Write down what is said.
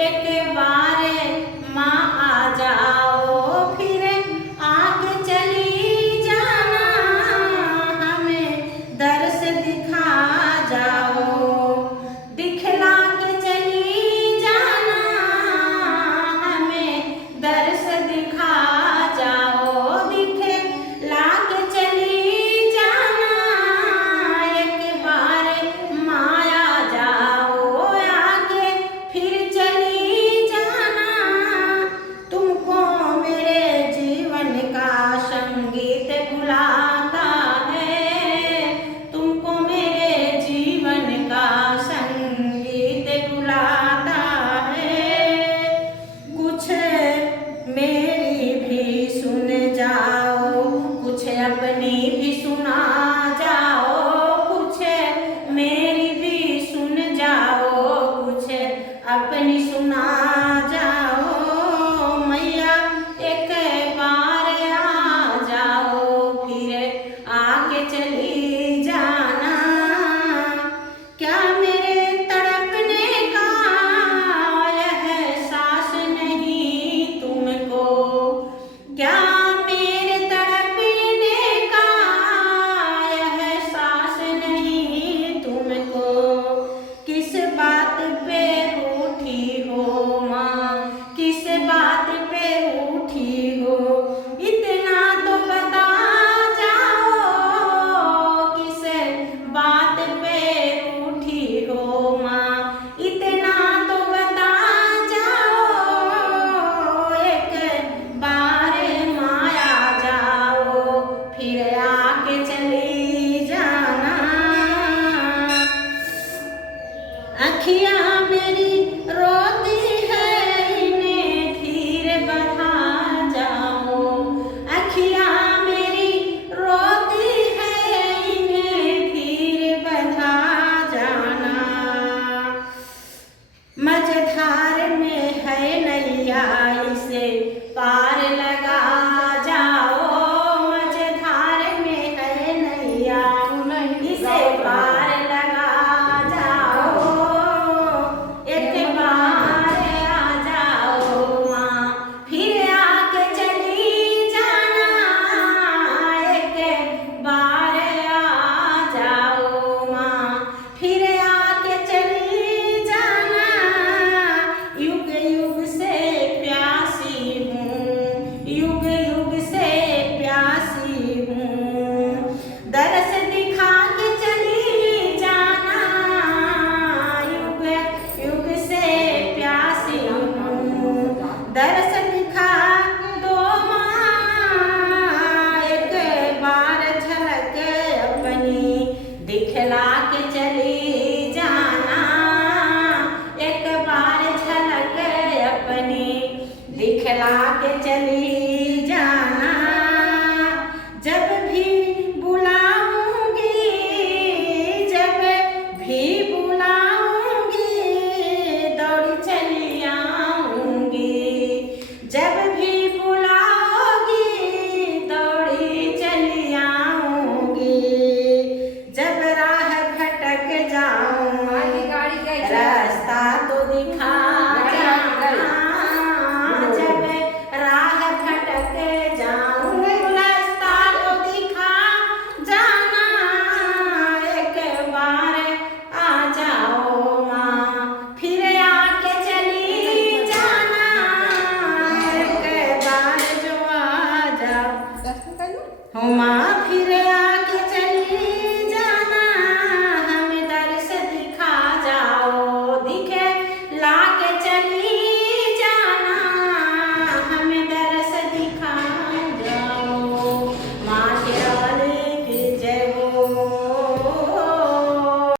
एक बार माँ आ जाओ, फिर आगे चली जाना, हमें दर्श दिखा जाओ, दिखला के चली जाना, हमें दर्श दिखा जाओ, दिखला के चली जाना, एक बार माया जाओ, आगे फिर चली जाना, तुमको मेरे जीवन का संगीत बुलाता है, तुमको मेरे जीवन का संगीत बुलाता है, कुछ मेरी भी सुन जाओ, कुछ अपनी भी सुना जाओ, कुछ मेरी भी सुन जाओ, कुछ अपनी सुना जाओ, मैया एक बार आ जाओ, फिर आगे चली जाना, क्या मेरे तड़पने का यह एहसास नहीं तुमको, क्या मेरे तड़पने का यह एहसास नहीं तुमको, किस बात पे रूठी हो माँ, किस बात पे रूठी हो, इतना तो बता जाओ, किस बात पे रूठी हो माँ, इतना तो बता जाओ, एक बार माया जाओ, फिर आके चली जाना, अखियाँ मेरी रोती है, इन्हें धीरे बढ़ा जाओ, अखियाँ मेरी रोती है, इन्हें धीरे बढ़ा जाना, मझधार में है नैया, इसे पार लगा जाओ, मझधार में है नैया, इसे पार लगा जाओ, एक बार आ जाओ माँ, फिर आके चली जाना, एक बार आ जाओ माँ, फिर आके चली जाना, युग युग से प्यासी हूँ, युग युग से प्यासी हूँ, दर्श दिखा के चली जाना, युग युग से प्यासी हूँ, दर्श दिखा दो माँ, एक बार झलक अपनी दिखला के चली जाना, एक बार झलक अपनी दिखला के चली जाना, जब भी बुलाऊंगी, जब भी बुलाऊंगी, दौड़ चली आऊंगी, जब भी बुलाओगी, दौड़ी चली आऊंगी, जब राह भटक जाऊं, रास्ता तो दिखा जाना, जब राह भटक जाऊं, रास्ता तो दिखा जाना, एक बार आ जाओ माँ, फिर आके चली जाना, एक बार जो आ जाओ हो माँ, फिर